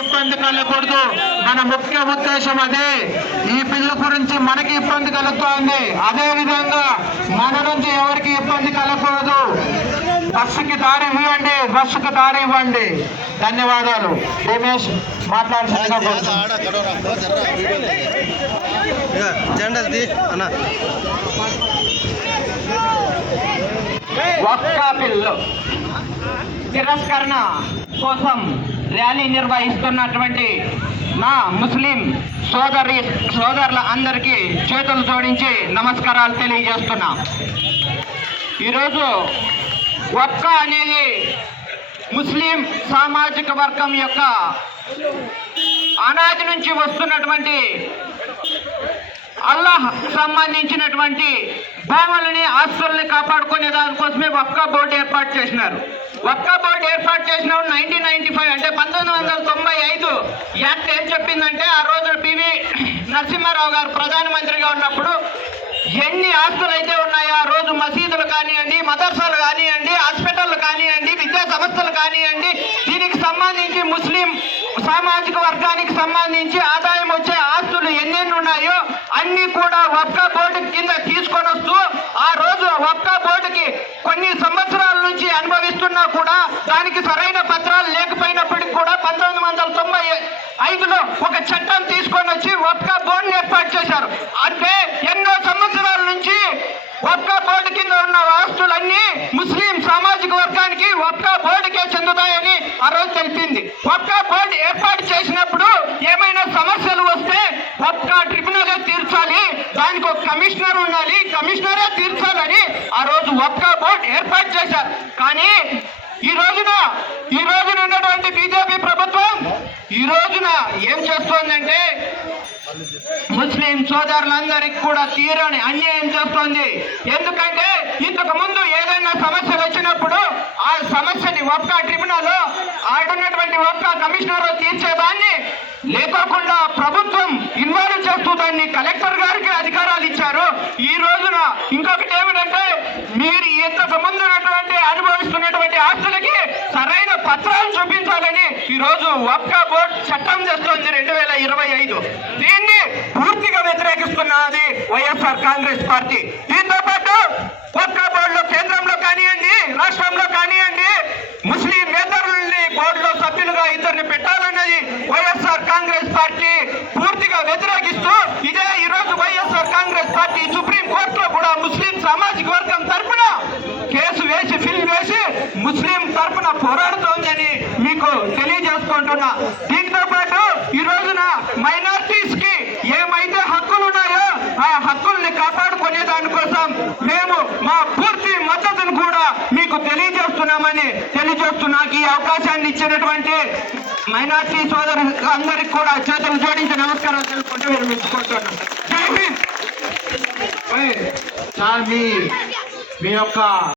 ఇబ్బంది కలగకూడదు. మన ముఖ్య ఉద్దేశం అదే. ఈ బిల్లు గురించి మనకి ఇబ్బంది కలుగుతోంది, అదే విధంగా మన నుంచి ఎవరికి ఇబ్బంది కలగకూడదు. బస్సుకి దారి ఇవ్వండి, బస్సుకి దారి ఇవ్వండి. ధన్యవాదాలు. రమేష్ మాట్లాడుతున్నా. వక్ఫ్ బిల్లు తిరస్కరణ కోసం ర్యాలీ నిర్వహిస్తున్నటువంటి నా ముస్లిం సోదరుల అందరికీ చేతులు జోడించి నమస్కారాలు తెలియజేస్తున్నా. ఈరోజు వక్ఫ్ అనేది ముస్లిం సామాజిక వర్గం యొక్క అనాది నుంచి వస్తున్నటువంటి అల్లాహ్ సంబంధించినటువంటి భూములని ఆస్తుల్ని కాపాడుకునే దానికోసమే వక్ఫ్ బోర్డు ఏర్పాటు చేసినారు. వక్ఫ్ బోర్డు ఏర్పాటు చేసినప్పుడు 1995 అంటే 1995 యాక్ట్ ఏం చెప్పిందంటే, ఆ రోజు పివి నరసింహారావు గారు ప్రధానమంత్రిగా ఉన్నప్పుడు ఎన్ని ఆస్తులు అయితే ఉన్నాయో ఆ రోజు మసీదులు కానివ్వండి, మదర్సాలు కానివ్వండి, హాస్పిటల్ కానివ్వండి, విద్యా సంస్థలు కానివ్వండి, దీనికి సంబంధించి ముస్లిం సామాజిక వర్గానికి సంబంధించి ఆదాయం వచ్చే ఆస్తులు ఎన్నెన్ని ఉన్నాయో అన్ని కూడా వక్ఫ్ బోర్డు కింద తీసుకొని వస్తూ, ఆ రోజు వక్ఫ్ బోర్డుకి కొన్ని సంవత్సరాల నుంచి అనుభవిస్తున్నా కూడా దానికి సరైన పత్రాలు లేకపోయినప్పటికీ కూడా 1995లో ఒక చట్టం తీసుకొని వచ్చి వక్ఫ్ బోర్డుని ఏర్పాటు చేశారు. అంటే ఎన్నో సంవత్సరాల నుంచి వక్ఫ్ బోర్డు కింద ఉన్న ఆస్తులన్నీ ముస్లిం సామాజిక వర్గానికి వక్ఫ్ బోర్డుకే చెందుతాయని ఆ రోజు తెలిపింది. వక్ఫ్ బోర్డు ఏర్పాటు చేసినప్పుడు ఏమైనా సమస్యలు వస్తే వక్ఫ్ ట్రిబ్యునలే తీర్చాలి, దానికి ఒక కమిషనర్ ఉండాలి, కమిషనరే తీర్చాలని ఆ రోజు వక్ఫ్ బోర్డు ఏర్పాటు చేశారు. కానీ ఈ రోజున ఉన్నటువంటి బీజేపీ ప్రభుత్వం ఈ రోజున ఏం చేస్తోందంటే, ముస్లిం సోదరులందరికీ కూడా తీరని అన్యాయం చేస్తోంది. ఎందుకంటే ఇంతకు ముందు ఏదైనా సమస్యలు వచ్చినప్పుడు ఆ సమస్యని వక్ఫ్ ట్రిబ్యునల్ ఆడున్నటువంటి వక్ఫ్ కమిషనర్ తీర్చేదాన్ని లేకోకుండా ప్రభుత్వం ఇన్వాల్వ్ చేస్తూ దాన్ని కలెక్టర్ గారికి అధికారాలు ఇచ్చారు. ఈ రోజున ఇంకొకటి ఏమిటంటే, మీరు ఇంతకు ముందు ఉన్నటువంటి అనుభవిస్తున్నటువంటి ఆస్తులకి సరైన పత్రాలు చూపించాలని ఈ రోజు వక్ఫ్ బోర్డు చట్టం చేస్తోంది 2025. దీన్ని పూర్తిగా వ్యతిరేకిస్తున్నది వైఎస్ఆర్ కాంగ్రెస్ పార్టీ. దీంతో పాటు వక్ఫ్ బోర్డులో కేంద్రంలో కానివ్వండి, రాష్ట్రంలో కానివ్వండి, ముస్లింయేతరుల్ని బోర్డులో సభ్యులుగా ఇద్దరిని పెట్టాలన్నది వైఎస్ఆర్ కాంగ్రెస్ పార్టీ పూర్తిగా వ్యతిరేకిస్తూ, ఇదే ఈ రోజు వైఎస్ఆర్ కాంగ్రెస్ పార్టీ సుప్రీం కోర్టులో కూడా ముస్లిం సామాజిక వర్గం తరఫున కేసు వేసి ఫిల్ వేసి ముస్లిం తరఫున పోరాడుతోందని మీకు తెలియజేసుకుంటున్నా. దీంతో పాటు ఈ రోజున మైనారిటీస్ కి ఏమైతే హక్కులు ఉన్నాయో ఆ హక్కుల్ని కాపాడుకునే దానికోసం మేము మా పూర్తి మద్దతును కూడా మీకు తెలియజేస్తున్నామని తెలియజేస్తున్నాక ఈ అవకాశాన్ని ఇచ్చినటువంటి మైనారిటీ సోదరులందరికీ కూడా చేతులు జోడించి నమస్కారం తెలుపుకుంటూ విరమించుకుంటున్నాం. జై హింద్. మీ యొక్క